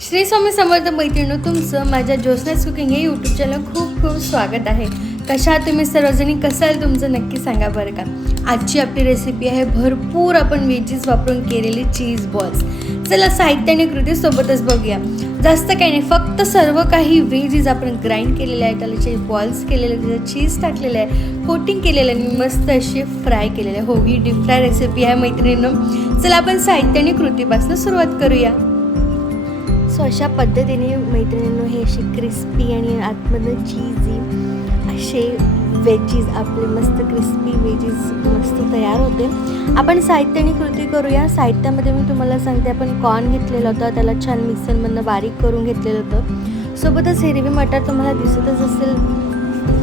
श्री स्वामी समर्थ मैत्रिणी, तुमचं माझ्या ज्योत्स्नास कुकिंग हे यूट्यूब चॅनल खूप खूप स्वागत आहे. कशा आहात तुम्ही सर्वजणी? कसं आहे तुमचं नक्की सांगा बरं का. आजची आपली रेसिपी आहे भरपूर आपण वेजीस वापरून केलेली चीज बॉल्स. चला साहित्य आणि कृती सोबतच बघूया. जास्त काही नाही, फक्त सर्व काही वेजीस आपण ग्राइंड केलेले आहे, त्याला बॉल्स केलेले, त्याच्यात चीज टाकलेलं आहे, कोटिंग केलेलं आहे, मस्त असे फ्राय केलेले आहे. हो, ही डीप फ्राय रेसिपी आहे मैत्रिणींनो. चला आपण साहित्य आणि कृतीपासून सुरुवात करूया. सो अशा पद्धतीने मैत्रिणींनो हे असे क्रिस्पी आणि आतमधून चीजी असे वेजीज आपले मस्त क्रिस्पी वेजीज मस्त तयार होते. आपण साहित्य आणि कृती करूया. साहित्यामध्ये मी तुम्हाला सांगते, आपण कॉर्न घेतलेलं होतं, त्याला छान मिक्सरमधनं बारीक करून घेतलेलं होतं. सोबतच हिरवी मटार तुम्हाला दिसतच असेल,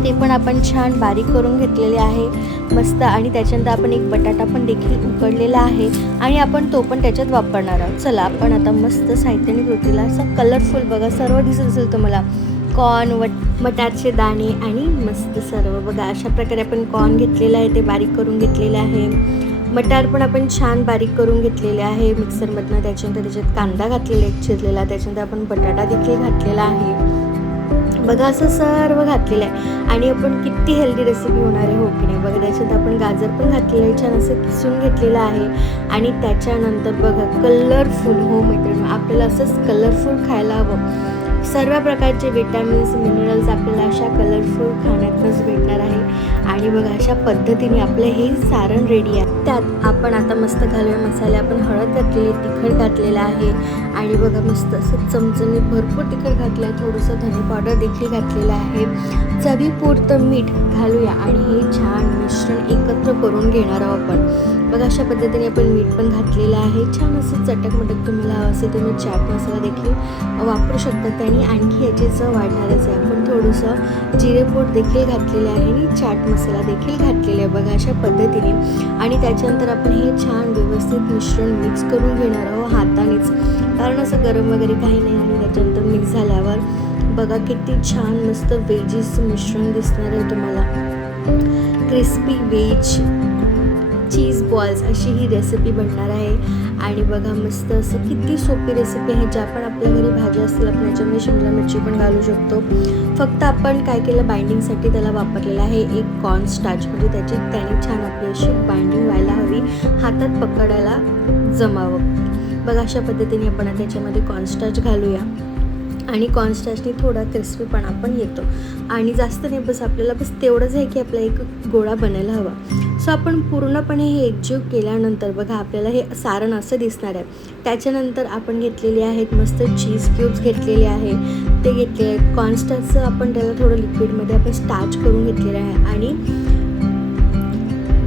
ते पण आपण छान बारीक करून घेतलेले आहे मस्त. आणि त्याच्यानंतर आपण एक बटाटा पण देखील उकडलेला आहे आणि आपण तो पण त्याच्यात वापरणार आहोत. चला आपण आता मस्त साहित्य आणि कृतीला असं कलरफुल बघा सर्व दिसत असेल तुम्हाला, कॉर्न मटारचे दाणे आणि मस्त सर्व बघा अशा प्रकारे आपण कॉर्न घेतलेलं आहे, ते बारीक करून घेतलेलं आहे. मटार पण आपण छान बारीक करून घेतलेले आहे मिक्सरमधनं. त्याच्यानंतर त्याच्यात कांदा घातलेला एक चिरलेला, त्याच्यानंतर आपण बटाटा देखील घातलेला आहे बघा, असं सर्व घातलेलं आहे. आणि आपण किती हेल्दी रेसिपी होणार आहे, हो की नाही बघा. त्याच्यात आपण गाजर पण घातलेलं आहे, छान असं किसून घेतलेलं आहे. आणि त्याच्यानंतर बघा कलरफुल, हो मैत्रिणी आपल्याला असंच कलरफुल खायला हवं. सर्व प्रकारचे विटॅमिन्स मिनरल्स आपल्याला अशा कलरफुल खाण्यातच भेटणार आहे. आणि बघा अशा पद्धतीने आपलं हे सारण रेडी आहे. त्यात आपण आता मस्त घालूया मसाले. आपण हळद घातलेली, तिखट घातलेलं आहे आणि बघा मस्त असं चमचमीत भरपूर तिखट घातलं आहे, थोडंसं धने पावडर देखील घातलेलं आहे, चवीपुरतं मीठ घालूया आणि हे छान मिश्रण एकत्र करून घेणार आहोत आपण. बघा अशा पद्धतीने आपण मीठ पण घातलेलं आहे. छान असं चटक-मटक तुम्हाला हवं असेल तुम्ही चाट मसाला देखील वापरू शकता, त्याने आणखी याची चव वाढणारच आहे. आपण थोडंसं जिरेपूड देखील घातलेलं आहे आणि चाट मसाला देखील घातलेला आहे बघा अशा पद्धतीने. आणि त्याच्यानंतर आपण हे छान व्यवस्थित मिश्रण मिक्स करून घेणार आहोत हातानेच, कारण असं गरम वगैरे काही नाही. आणि त्याच्यानंतर मिक्स झाल्यावर बघा किती छान मस्त वेजीस मिश्रण दिसणार आहे तुम्हाला. क्रिस्पी वेज चीज बॉल्स अशी ही रेसिपी बनणार आहे. आणि बघा मस्त असं किती सोपी रेसिपी आहे. ज्या पण आपल्या घरी भाज्या असतील आपण याच्यामध्ये शिमला मिरची पण घालू शकतो. फक्त आपण काय केलं, बाइंडिंगसाठी त्याला वापरलेलं आहे एक कॉर्न स्टार्च, म्हणजे त्याने छान आपली अशी बाइंडिंग व्हायला हवी, हातात पकडायला जमावं बघा. अशा पद्धतीने आपण त्याच्यामध्ये कॉर्न स्टार्च घालूया आणि कॉर्नस्टार्चने थोडा क्रिस्पीपणा पण येतो. आणि जास्त नाही, बस आपल्याला बस तेवढंच आहे की आपला एक गोळा बनायला हवा. सो आपण पूर्णपणे हे एकजीव केल्यानंतर बघा आपल्याला हे सारण असं दिसणार आहे. त्याच्यानंतर आपण घेतलेले आहेत मस्त चीज क्यूब्स घेतलेले आहे, ते घेतलेले आहेत. कॉर्नस्टार्चचं आपण त्याला थोडं लिक्विडमध्ये आपण स्टार्च करून घेतलेलं आहे आणि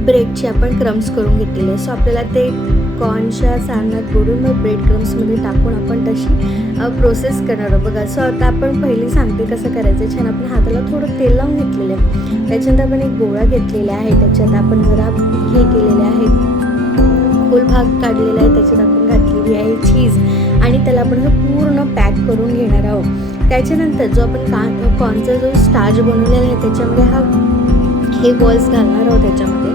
ब्रेडचे आपण क्रम्स करून घेतलेले आहे. सो आपल्याला ते कॉर्नच्या सारणात बुडून मग ब्रेड क्रम्समध्ये टाकून आपण तशी प्रोसेस करणार बघा. सो आता आपण पहिली सांगते कसं करायचं. छान आपण हाताला थोडं तेल लावून घेतलेलं आहे. त्याच्यानंतर आपण एक गोळा घेतलेला आहे, त्याच्यात आपण जरा हे केलेले आहे, खोल भाग काढलेला आहे, त्याच्यात आपण घातलेली आहे चीज आणि त्याला आपण पूर्ण पॅक करून घेणार आहोत. त्याच्यानंतर जो आपण कॉर्नचा जो स्टार्च बनवलेला आहे त्याच्यामध्ये हे बॉल्स घालणार आहोत त्याच्यामध्ये.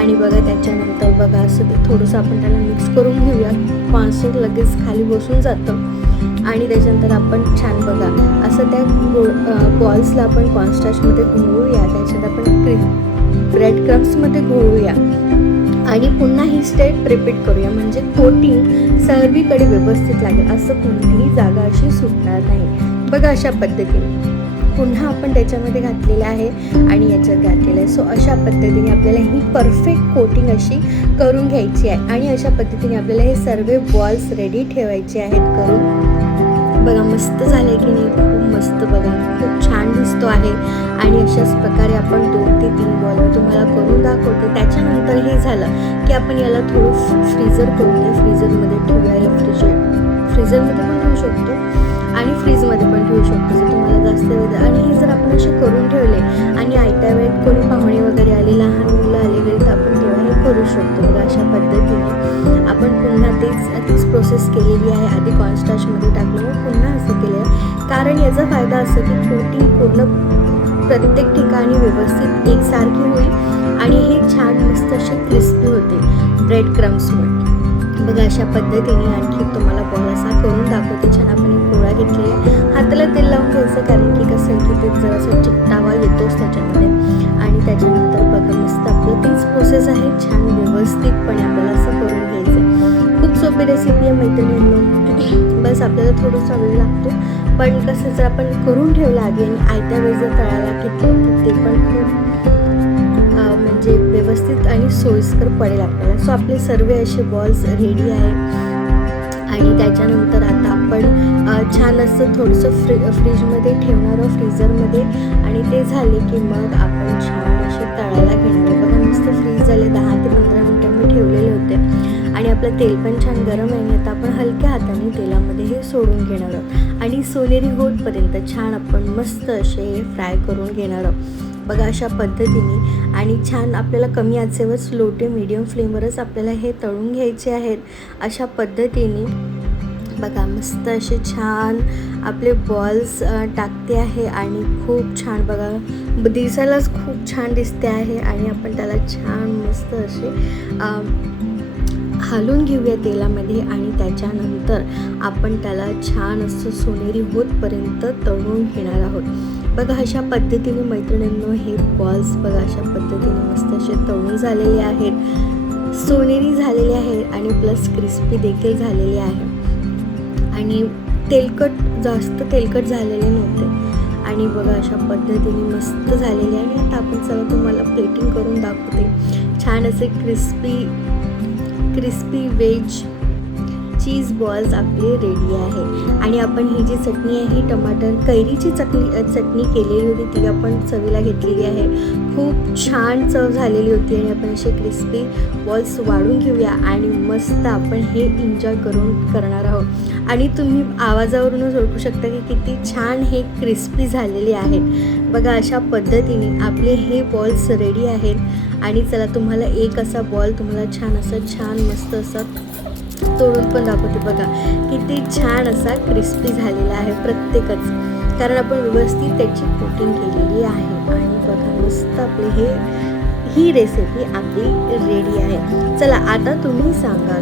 आणि बघा त्याच्यानंतर बघा असं ते थोडंसं आपण त्याला मिक्स करून घेऊया. कॉर्नस्टार्च लगेच खाली बसून जातं. आणि त्याच्यानंतर आपण छान बघा असं त्या बॉल्सला आपण कॉर्नस्टार्चमध्ये घोळूया, त्याच्यात आपण ब्रेड क्रम्समध्ये घोळूया आणि पुन्हा ही स्टेप रिपीट करूया, म्हणजे कोटिंग सर्वीकडे व्यवस्थित लागेल, असं कोणतीही जागा अशी सुटणार नाही बघा. अशा पद्धतीने पुन्हा आपण त्याच्यामध्ये घातलेलं आहे आणि याच्यात घातलेलं आहे. सो अशा पद्धतीने आपल्याला ही परफेक्ट कोटिंग अशी करून घ्यायची आहे. आणि अशा पद्धतीने आपल्याला हे सर्व बॉल्स रेडी ठेवायचे आहेत करून बघा. मस्त झालं आहे की नाही, खूप मस्त बघा, खूप छान दिसतो आहे. आणि अशाच प्रकारे आपण 2 ते 3 बॉल तुम्हाला करून दाखवते. त्याच्यानंतर हे झालं की आपण याला थोडं फ्रीजर करूया, फ्रीजरमध्ये ठेवूया. या फ्रीजरमध्ये पण ठेवू शकतो आणि फ्रीजमध्ये पण ठेवू शकतो जर तुम्हाला जास्त वेळ. आणि हे जर आपण असे करून ठेवले आणि आयत्या वेळेत कोणी पाहुणे वगैरे आले, लहान मुलं आले घरी, तर आपण तेव्हा हे करू शकतो बघा. अशा पद्धतीने आपण पुन्हा तीच प्रोसेस केलेली आहे. आधी कॉर्नस्टार्चमध्ये टाकलं मग पुन्हा असं केलं आहे, कारण याचा फायदा असं की कोटिंग पूर्ण प्रत्येक ठिकाणी व्यवस्थित एकसारखी होईल आणि हे छान मस्त असे क्रिस्पी होते ब्रेड क्रम्समुळे बघा. अशा पद्धतीने आणखी तुम्हाला बॉल असा करून दाखवते. छान आपण सोपी रेसिपी आहे मैत्रिणींनो. बस आपल्याला थोडासा वेळ लागतो, पण कसं जर आपण करून ठेवलं आधी आणि आयत्या वेळेस जर तळायला घेतलं तर ते पण खूप म्हणजे व्यवस्थित आणि सोयीस्कर पडेल आपल्याला. सो आपले सर्व असे बॉल्स रेडी आहे आणि त्याच्यानंतर आता आपण छान असं थोडंसं फ्रीजमध्ये ठेवणार आहोत, फ्रीझरमध्ये. आणि ते झाले की मग आपण छान असे तळायला घेणार आहोत. बघा मस्त फ्रीज झाले, 10 ते 15 मिनटं मी ठेवलेले होते आणि आपलं तेल पण छान गरम आहे. आता आपण हलक्या हाताने तेलामध्ये हे सोडून घेणार आहोत आणि सोनेरी होतपर्यंत छान आपण मस्त असे हे फ्राय करून घेणार आहोत. बघा अशा पद्धतीने आणि छान आपल्याला कमी आचेवर स्लो टू मीडियम फ्लेमवरच आपल्याला हे तळून घ्यायचे आहेत. अशा पद्धतीने बघा मस्त असे छान आपले बॉल्स टाकते आहे आणि खूप छान बघा दिसायलाच खूप छान दिसते आहे. आणि आपण त्याला छान मस्त असे हलवून घेऊया तेलामध्ये आणि त्याच्यानंतर आपण त्याला छान असं सोनेरी होतपर्यंत तळून घेणार आहोत. बघा अशा पद्धतीने मैत्रिणींनो हे बॉल्स बघा अशा पद्धतीने मस्त असे तळून झालेले आहेत, सोनेरी झालेले आहेत आणि प्लस क्रिस्पी देखील झालेले आहे आणि जास्त तेलकट झालेले नव्हते. आणि बघा अशा पद्धतीने मस्त झालेले आहे. आणि आता आपण चला तुम्हाला प्लेटिंग करून दाखवते. छान असे क्रिस्पी वेज चीज बॉल्स आपले रेडी आहे. आणि आपण ही जी चटणी आहे ही टमाटर कैरीची चटणी केलेली होती, ती आपण चवीला घेतलेली आहे. खूप छान चव झालेली होती आणि आपण असे क्रिस्पी बॉल्स वाढून घेऊया आणि मस्त आपण हे एन्जॉय करणार आहोत. आणि तुम्ही आवाजावरूनच ओळखू शकता की किती छान हे क्रिस्पी झालेले आहेत. बघा अशा पद्धतीने आपले हे बॉल्स रेडी आहेत. आणि चला तुम्हाला एक असा बॉल तुम्हाला छान मस्त असा तोडून पण दाखवते. बघा किती छान असा क्रिस्पी झालेला आहे प्रत्येकच, कारण आपण व्यवस्थित त्याची कोटिंग केलेली आहे. आणि बघा मस्त आपली ही रेसिपी आपली रेडी आहे. चला आता तुम्ही सांगा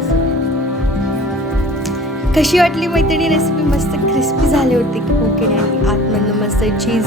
कशी वाटली मैत्रिणी रेसिपी. मस्त क्रिस्पी झाली होती की ओके आणि आतमधनं मस्त चीज